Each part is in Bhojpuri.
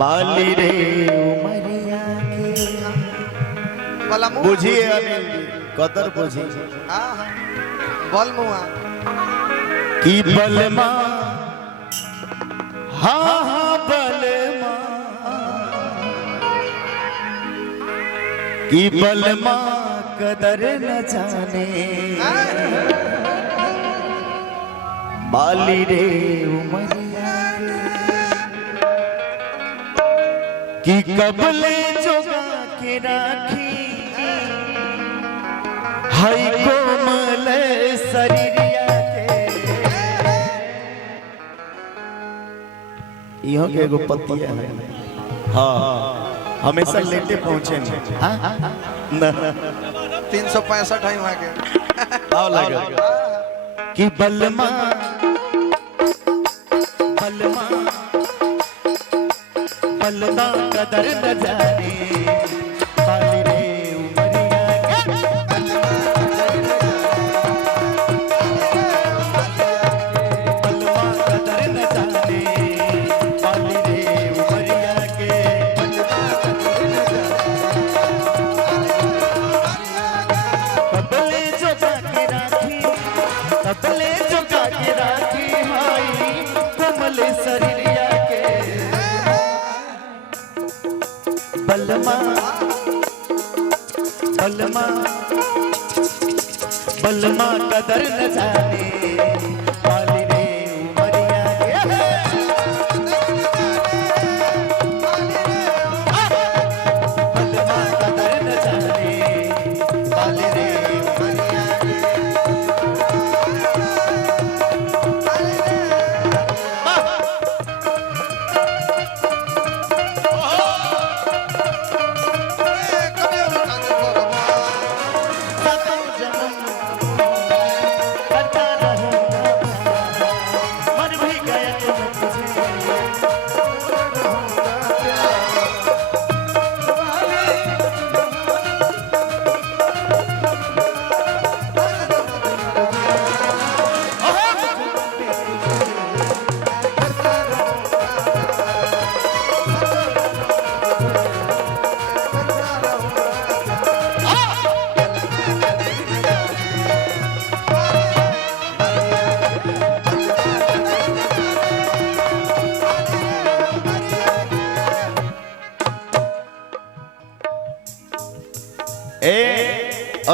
बाली रे उमरिया के बुझिए अनिल जी कदर बुझिए बोल मुआ की बलमा हाँ हाँ बलमा की बलमा कदर न जाने बाली रे उमरिया की कबले जोगा के राखी हाय कोमल शरीरिया के इहो के एगो पतिया है हाँ हमेशा लेटे पहुंचे हाँ 365 है वहां के आओ लगा कि बलमा बलमा बलमा कदर न जाने बाली रे उमरिया के बलमा कदर न जाने बाली रे उमरिया के कबले जो के राखी कबले जो के राखी हाई कोमल शरीरिया के बलमा बलमा बलमा कदर न जाने बाली रे उमरिया के बलमा कदर न जाने बाली रे उमरिया के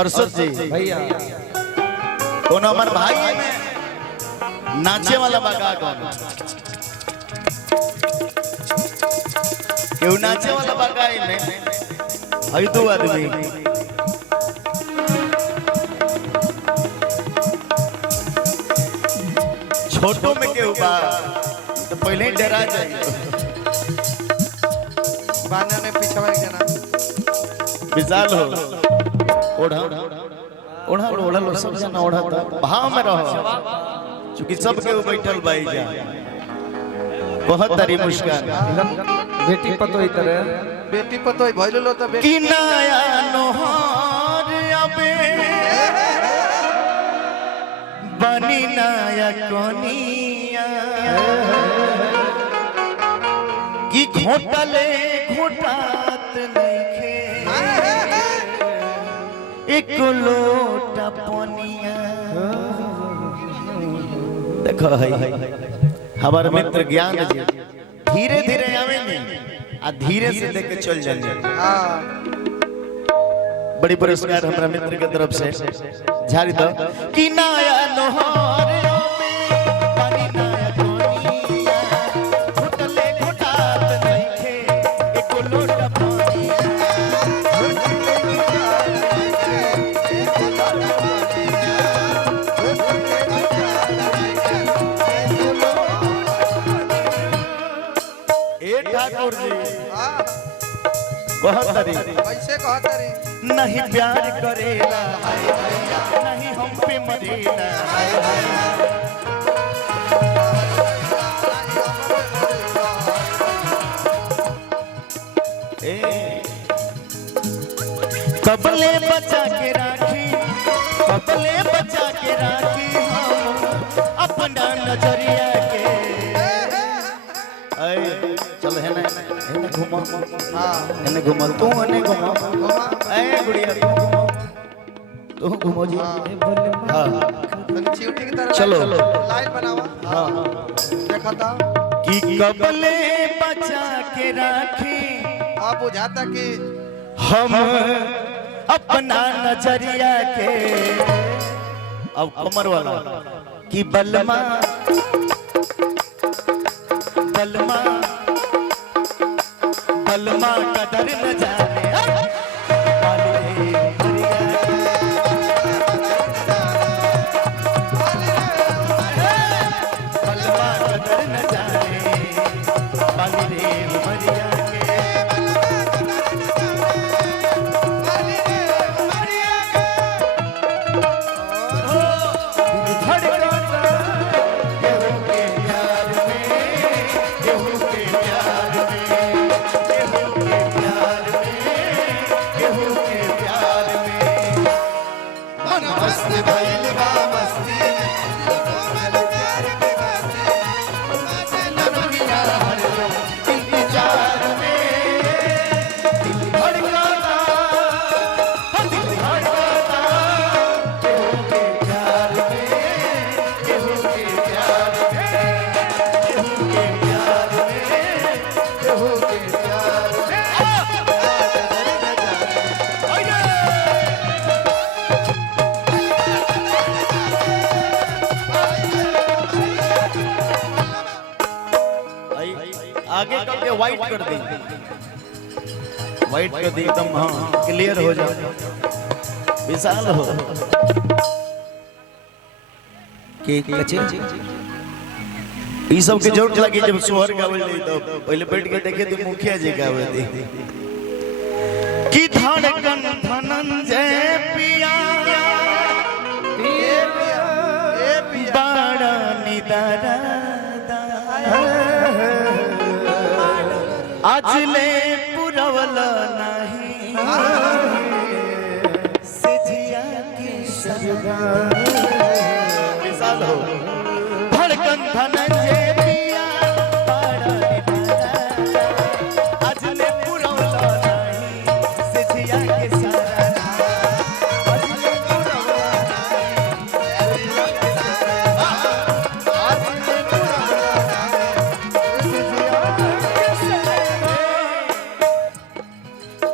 अरशद जी भैया कौन हमार भाई है में नाचे वाला बगा कौन क्यों नाचे वाला बगा है में अभी दो आदमी छोटों में क्यों बा तो पहले ही डरा जाए बाना ने पीछे वाले जना विशाल हो ओढ़ा ओढ़ा ओढ़ा लो सब जना ओढ़ा था भाव में रहो क्योंकि सब के बैठल बाई जा बहुत तारी मुस्कान बेटी पतो इधर बेटी पतो भइलो लो त कि नया नोहर अबे बनी नया कोनिया कि घोटले घोटात नइखे एक लोटा पनिया देखो है हमारे मित्र ज्ञान जी धीरे धीरे आवेंगे आ धीरे से देख के चल जाएंगे बड़ी पुरस्कार हमारा मित्र के तरफ से झाड़ी दो कि नया नोहर पानी नया कोनिया घोटले घोटात नइखे एक लोटा पनिया ठाकुर जी कहतरी कैसे कहतरी नहीं प्यार करेला नहीं हम पे मरेला कबले बचा के राखी कबले बचा के राखी हम अपना नजरिया के चल है ना घुमा हाँ एने घुमा तू एने घुमा घुमा ए गुड़िया तू घुमो जी हां तनी चींटी की तरह चलो। लाइन बनावा हां देखा था कि कबले बचा के राखी आप बुझाता कि हम अपना नजरिया के अब कमर वाला कि बलमा बलमा बलमा कदर न जाने वाले हरिया बलमा कदर न जाने वाले रे हरिया आगे करके व्हाइट कर दी व्हाइट कर दी एकदम हाँ क्लियर हो जाए विशाल हो के कचे ई सब के जोड़ लगी जब सोहर गावल जाई तो पहले बैठ के देखे थे मुखिया जी गावे थे कि धड़कन धनंजय पिया बाड़ा निदारा आज ले पुरवल नहीं सिजिया की सरगा विशाल हो धड़कन धनंजय पिया बाड़ा निदारा आज ले पुरवल नहीं सिजिया की सरगा आज ले पुरवल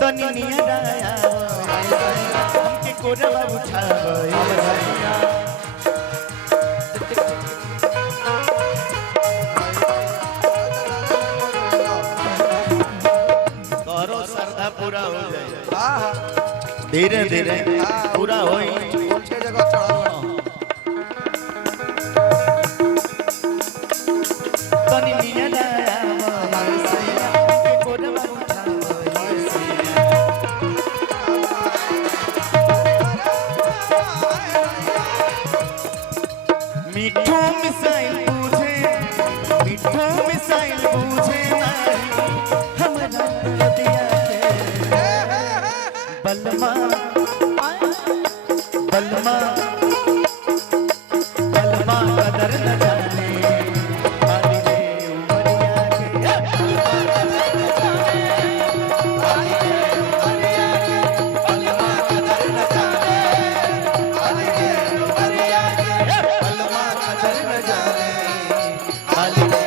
तनी नियर आया हमके कोरवा उठावे तोरो श्रद्धा पूरा हो जाए हाँ धीरे धीरे पूरा होई ऊंचे जगह चढ़ा तनी नियर आया हमके कोरवा उठावे मीठो मिसाइल पूछे मीठो मिसाइल पूछे नारी हमरा दिया के बलमा बलमा बलमा कदर न जाने वाली रे उमरिया के बलमा कदर न जाने वाली रे उमरिया के बलमा कदर न जाने वाली रे उमरिया के बलमा कदर न जाने वाली रे